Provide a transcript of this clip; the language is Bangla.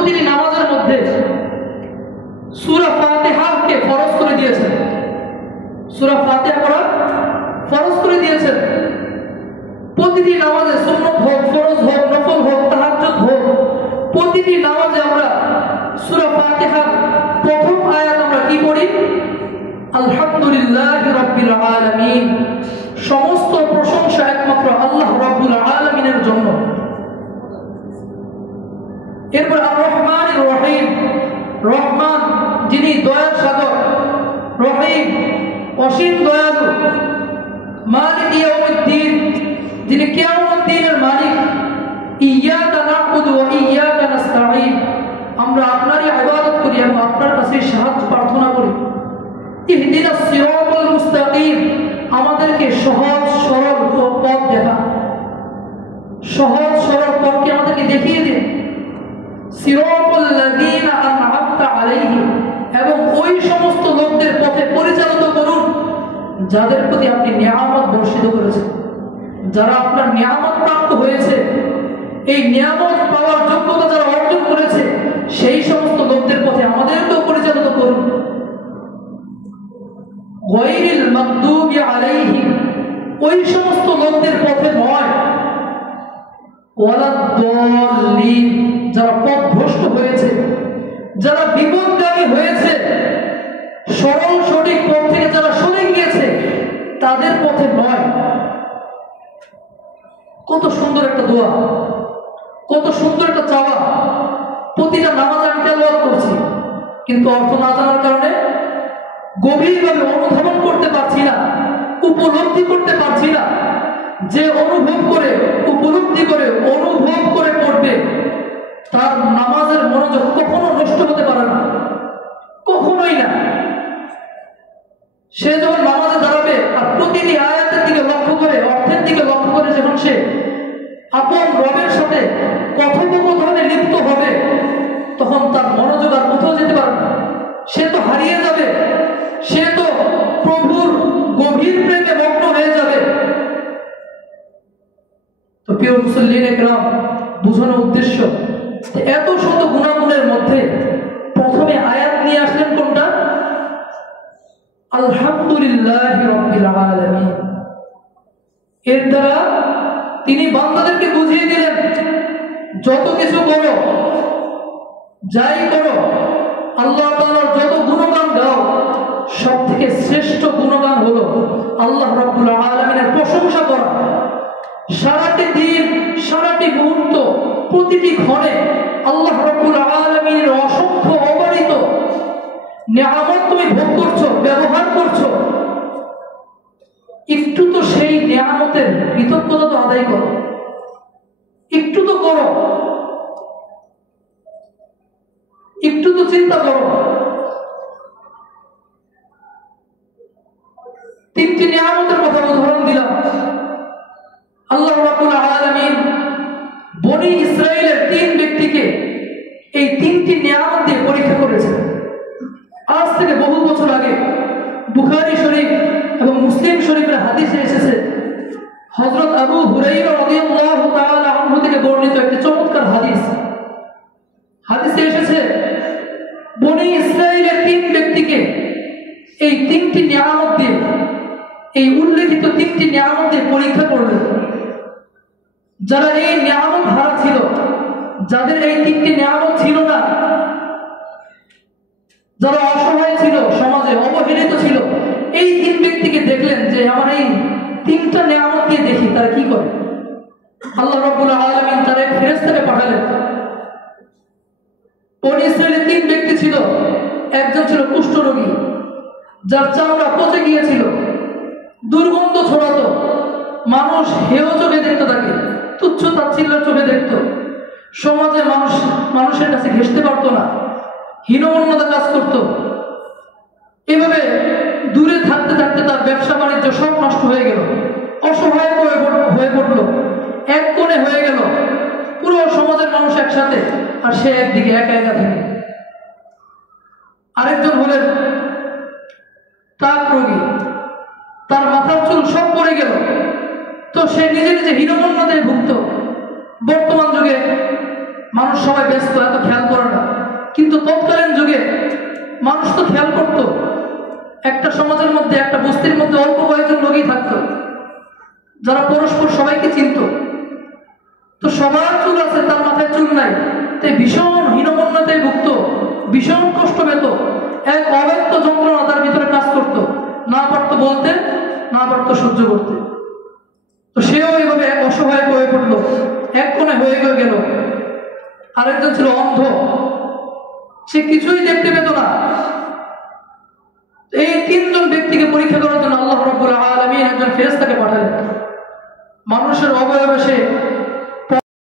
প্রতিটি নামাজের মধ্যে সূরা ফাতিহাকে ফরজ করে দিয়েছেন। সূরা ফাতিহা পড়া ফরজ করে দিয়েছেন। প্রতিটি নামাজে সুন্নত হোক, ফরজ হোক, নফল হোক, তাহাজ্জুদ হোক, প্রতিটি নামাজে আমরা সূরা ফাতিহার প্রথম আয়াত আমরা কি পড়ি? আলহামদুলিল্লাহি রাব্বিল আলামিন। সমস্ত প্রশংসা একমাত্র আল্লাহ রাব্বুল আলামিনের জন্য। এরপর আর রহমানির রহিম, রহমান যিনি দয়ার সাগর, রহিম অসীম দয়ালু, মালিক ইয়াউমিদ্দিন যিনি কিয়ামত দিনের মালিক। ইয়্যাকা না'বুদু ওয়া ইয়্যাকা নাস্তাঈন, আমরা আপনারই ইবাদত করি এবং আপনার কাছে সাহায্য প্রার্থনা করি। ইহদিনাস সিরাতাল মুস্তাকিম, আমাদেরকে সহজ সরল পথ দেখা, সহজ সরল পথকে আমাদেরকে দেখিয়ে দিন। সিরাতাল লাযীনা আন'আমতা আলাইহিম, এবং ওই সমস্ত লোকদের পথে পরিচালিত করুন যাদের প্রতি আপনি নিয়ামত বর্ষিত করেছেন, যারা আপনার নিয়ামত প্রাপ্ত হয়েছে, এই নিয়ামত পাওয়ার যোগ্যতা যারা অর্জন করেছে, সেই সমস্ত লোকদের পথে আমাদেরকেও পরিচালিত করুন। গায়রিল মাগদুবি আলাইহিম, ওই সমস্ত লোকদের পথে নয়, ওয়ালাদ-দাল্লিন, যারা পথভ্রষ্ট হয়েছে, যারা বিপদগামী হয়েছে, সরল সঠিক পথ থেকে যারা সরে গিয়েছে, তাদের পথে নয়। কত সুন্দর একটা দোয়া, কত সুন্দর একটা চাওয়া। প্রতিটা নামাজে আমি তেলাওয়াত করছি, কিন্তু অর্থ না জানার কারণে গভীরভাবে অনুধাবন করতে পারছি না, উপলব্ধি করতে পারছি না। যে অনুভব করে, উপলব্ধি করে, অনুভব করে পড়বে, তার নামাজের মনোযোগ কখনো নষ্ট হতে পারে না, কখনোই না। সে যখন নামাজে দাঁড়াবে আর প্রতিটি আয়াতের দিকে লক্ষ্য করে, অর্থের দিকে লক্ষ্য করে যখন সে আপন রবের সাথে কথোপকথনে লিপ্ত হবে, তখন তার মনোযোগ আর কোথাও যেতে পারে না। সে তো হারিয়ে যাবে, সে তো প্রভুর গভীর প্রেমে মগ্ন হয়ে যাবে। তো প্রিয় মুসল্লিনে কেরাম, বুঝানোর উদ্দেশ্য, এত শত গুণাগুণের মধ্যে প্রথমে আয়াত নিয়ে আসলেন কোনটা? আলহামদুলিল্লাহি রাব্বিল আলামিন। এর দ্বারা তিনি বান্দাদেরকে বুঝিয়ে দিলেন, যত কিছু করো, যাই করো, আল্লাহ তাআলার যত গুণগান গাও, সব থেকে শ্রেষ্ঠ গুণগান হলো আল্লাহ রাব্বুল আলামিনের প্রশংসা করা। সারাটি দিন, সারাটি মুহূর্ত, প্রতিটি ক্ষণে আল্লাহ রাব্বুল আলামিনের অসংখ্য অগণিত নিয়ামত তুমি ভোগ করছো, ব্যবহার করছো, একটু তো সেই নিয়ামতের কৃতজ্ঞতা তো আদায় করো, একটু তো করো, একটু তো চিন্তা করো। তিনটি নিয়ামতের কথা উদাহরণ দিলাম। আল্লাহ রাব্বুল আলামিন বনি ইসরাইলের তিন ব্যক্তিকে এই তিনটি নিয়ামত দিয়ে পরীক্ষা করেছেন। আজ থেকে বহু বছর আগে বুখারী শরীফ এবং মুসলিম শরীফের হাদিসে এসেছে, হযরত আবু হুরায়রা রাদিয়াল্লাহু তাআলা আনহু থেকে বর্ণিত একটি চমৎকার হাদিস। হাদিসে এসেছে, বনি ইসরাইলের তিন ব্যক্তিকে এই তিনটি নিয়ামত দিয়ে, এই উল্লেখিত তিনটি নিয়ামত দিয়ে পরীক্ষা করলেন। যারা এই নিয়ামত হারা ছিল, যাদের এই তিনটি নিয়ামত ছিল না, যারা অসহায় ছিল, সমাজে অবহেলিত ছিল, এই তিন ব্যক্তিকে দেখলেন যে আমার এই তিনটা নিয়ামত দিয়ে দেখি তারা কি করে। আল্লাহ রাব্বুল আলামিন তার এক ফেরেশতাকে পাঠালেন। বনি ইসরাইলের তিন ব্যক্তি ছিল। একজন ছিল কুষ্ঠরোগী, যার চামড়া পচে গিয়েছিল, দুর্গন্ধ ছড়াতো, মানুষ হেয় চোখে দেখতো, তাকে তুচ্ছ তাচ্ছিল্যের চোখে দেখতো, সমাজে মানুষের কাছে ঘেঁষতে পারতো না, হীনমন্যতা কাজ করত। এভাবে দূরে থাকতে থাকতে তার ব্যবসা বাণিজ্য সব নষ্ট হয়ে গেল, অসহায় হয়ে পড়ল, এক কোণে হয়ে গেল, পুরো সমাজের মানুষ একসাথে, আর সে একদিকে একা একা থাকে। আরেকজন হলেন তাক রোগী, তার মাথার চুল সব পড়ে গেল, তো সে নিজে নিজে হীনমন্যতায় ভুগত। বর্তমান যুগে মানুষ সবাই ব্যস্ত, এত খেয়াল করে না, কিন্তু তৎকালীন যুগে মানুষ তো খেয়াল করত, একটা সমাজের মধ্যে, একটা বস্তির মধ্যে অল্প কয়েকজন লোকই থাকতো যারা পরস্পর সবাইকে চিনত। তো সবার চুল আছে, তার মাথায় চুল নাই, তাই ভীষণ হীনমন্যতায় ভুগত, ভীষণ কষ্ট পেত, এক অব্যক্ত যন্ত্রণা তার ভিতরে কাজ করত, না পারতো বলতে, না পারতো সহ্য করতে। তো সেও এইভাবে এক অসহায় হয়ে পড়লো, এক কোণে হয়ে গেল। আরেকজন ছিল অন্ধ, সে কিছুই দেখতে পেত না। এই তিনজন ব্যক্তিকে পরীক্ষা করার জন্য আল্লাহ রাব্বুল আলামিন একজন ফেরেশতাকে পাঠালেন। মানুষের অবয়বে সে